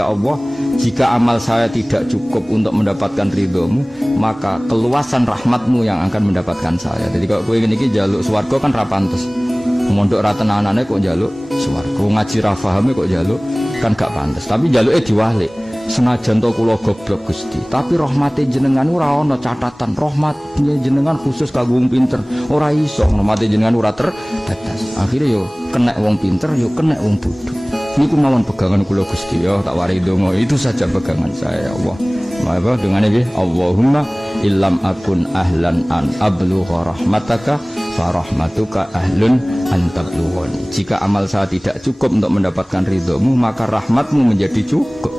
Ya Allah, jika amal saya tidak cukup untuk mendapatkan ridhomu, maka keluasan rahmatmu yang akan mendapatkan saya. Jadi kalau kowe ngene iki njaluk swarga kan ra pantes. Mondok ra tenanane kok njaluk swarga, ngaji ra pahame kok njaluk kan gak pantes. Tapi njaluke diwalik. Senajan to kula goblok Gusti, tapi rahmate jenengan ora ana catatan. Rahmatnya jenengan khusus kanggo wong pinter. Ora iso rahmate jenengan ora terbatas. Akhire yo kena wong pinter, yo kena wong bodoh. Niku mawon pegangan kula Gusti ya, tak wari donga. Itu saja pegangan saya ya Allah. Maka dengan ini Allahumma illam akun ahlan an ablugha rahmataka fa rahmatuka ahlun an tablughani. Jika amal saya tidak cukup untuk mendapatkan ridhomu, maka rahmatmu menjadi cukup.